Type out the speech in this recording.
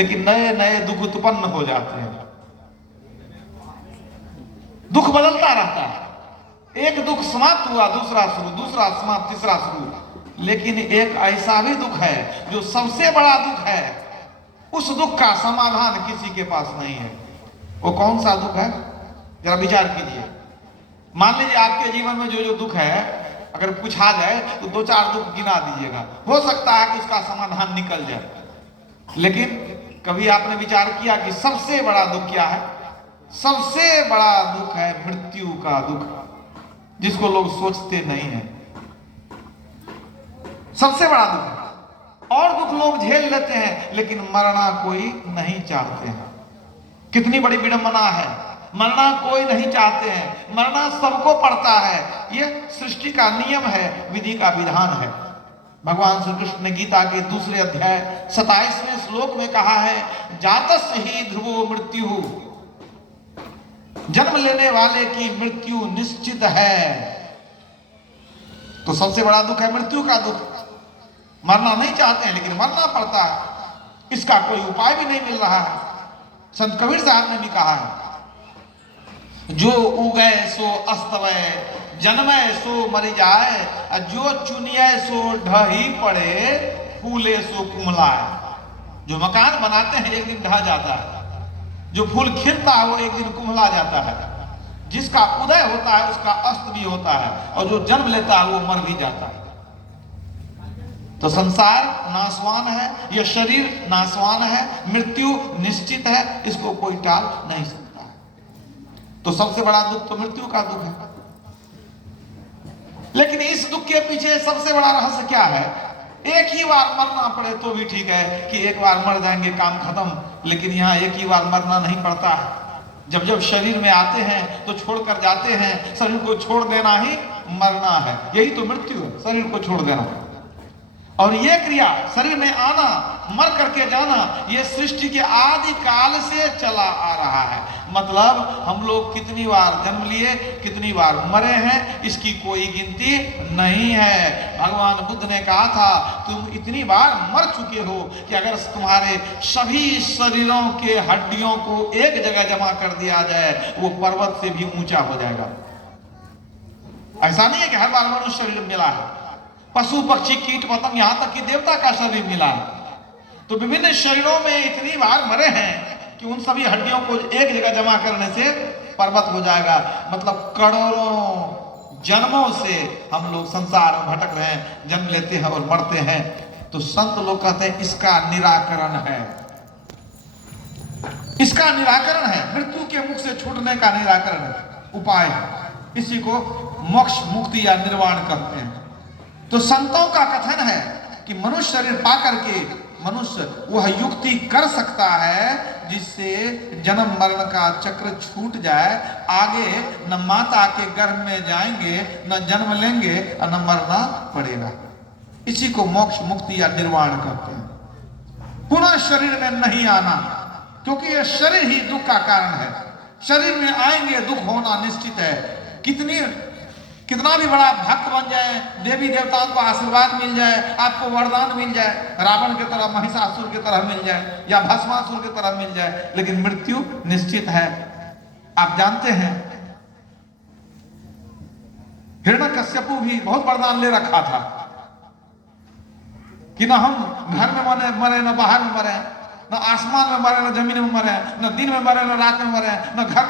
लेकिन नए नए दुख उत्पन्न हो जाते हैं। दुख बदलता रहता है, एक दुख समाप्त हुआ दूसरा शुरू, दूसरा समाप्त तीसरा शुरू। लेकिन एक ऐसा भी दुख है जो सबसे बड़ा दुख है, उस दुख का समाधान किसी के पास नहीं है। वो कौन सा दुख है, जरा विचार कीजिए। मान लीजिए आपके जीवन में जो जो दुख है अगर पूछा जाए तो दो चार दुख गिना दीजिएगा, हो सकता है कि उसका समाधान निकल जाए। लेकिन कभी आपने विचार किया कि सबसे बड़ा दुख क्या है? सबसे बड़ा दुख है मृत्यु का दुख, जिसको लोग सोचते नहीं है। सबसे बड़ा दुख है। और दुख लोग झेल लेते हैं लेकिन मरना कोई नहीं चाहते हैं। कितनी बड़ी विडंबना है, मरना कोई नहीं चाहते हैं, मरना सबको पड़ता है। यह सृष्टि का नियम है, विधि का विधान है। भगवान श्री कृष्ण ने गीता के 2 अध्याय 27वें श्लोक में कहा है, जातस्य ही ध्रुवो मृत्यु, जन्म लेने वाले की मृत्यु निश्चित है। तो सबसे बड़ा दुख है मृत्यु का दुख। मरना नहीं चाहते हैं लेकिन मरना पड़ता है, इसका कोई उपाय भी नहीं मिल रहा है। संत कबीर साहब ने भी कहा है, जो उगए सो अस्तवय, जन्मे सो मर जाए, जो चुनिए सो ढही पड़े, फूले सो कुमलाए। जो मकान बनाते हैं एक दिन ढह जाता है, जो फूल खिलता है वो एक दिन कुम्हला जाता है। जिसका उदय होता है उसका अस्त भी होता है, और जो जन्म लेता है वो मर भी जाता है। तो संसार नाशवान है, यह शरीर नाशवान है, मृत्यु निश्चित है, इसको कोई टाल नहीं सकता है। तो सबसे बड़ा दुख तो मृत्यु का दुख है। लेकिन इस दुख के पीछे सबसे बड़ा रहस्य क्या है? एक ही बार मरना पड़े तो भी ठीक है कि एक बार मर जाएंगे काम खत्म, लेकिन यहाँ एक ही बार मरना नहीं पड़ता है। जब जब शरीर में आते हैं तो छोड़कर जाते हैं, शरीर को छोड़ देना ही मरना है, यही तो मृत्यु है, शरीर को छोड़ देना। और ये क्रिया शरीर में आना, मर करके जाना, ये सृष्टि के आदि काल से चला आ रहा है। मतलब हम लोग कितनी बार जन्म लिए, कितनी बार मरे हैं, इसकी कोई गिनती नहीं है। भगवान बुद्ध ने कहा था, तुम इतनी बार मर चुके हो कि अगर तुम्हारे सभी शरीरों के हड्डियों को एक जगह जमा कर दिया जाए, वो पर्वत से भी ऊंचा हो जाएगा। ऐसा नहीं है कि हर बार मनुष्य शरीर मिला है, पशु पक्षी कीट पतंग यहां तक कि देवता का शरीर मिला है। तो विभिन्न शरीरों में इतनी बार मरे हैं कि उन सभी हड्डियों को एक जगह जमा करने से पर्वत हो जाएगा। मतलब करोड़ों जन्मों से हम लोग संसार में भटक रहे हैं, जन्म लेते हैं और मरते हैं। तो संत लोग कहते हैं इसका निराकरण है, इसका निराकरण है, मृत्यु के मुख से छूटने का निराकरण है, उपाय है। इसी को मोक्ष मुक्ति या निर्वाण कहते हैं। तो संतों का कथन है कि मनुष्य शरीर पाकर के मनुष्य वह युक्ति कर सकता है जिससे जन्म मरण का चक्र छूट जाए। आगे न माता के गर्भ में जाएंगे, न जन्म लेंगे और न मरना पड़ेगा। इसी को मोक्ष मुक्ति या निर्वाण कहते हैं। पुनः शरीर में नहीं आना, क्योंकि यह शरीर ही दुख का कारण है। शरीर में आएंगे दुख होना निश्चित है। कितना भी बड़ा भक्त बन जाए, देवी देवताओं को आशीर्वाद मिल जाए, आपको वरदान मिल जाए, रावण की तरह, महिषासुर की तरह मिल जाए या भस्मासुर की तरह मिल जाए, लेकिन मृत्यु निश्चित है। आप जानते हैं हिरण्यकश्यपु भी बहुत वरदान ले रखा था कि न हम घर में मरे, न बाहर में मरे, न आसमान में मरे, न जमीन में मरे, न दिन में मरे, न रात में मरे, न घर में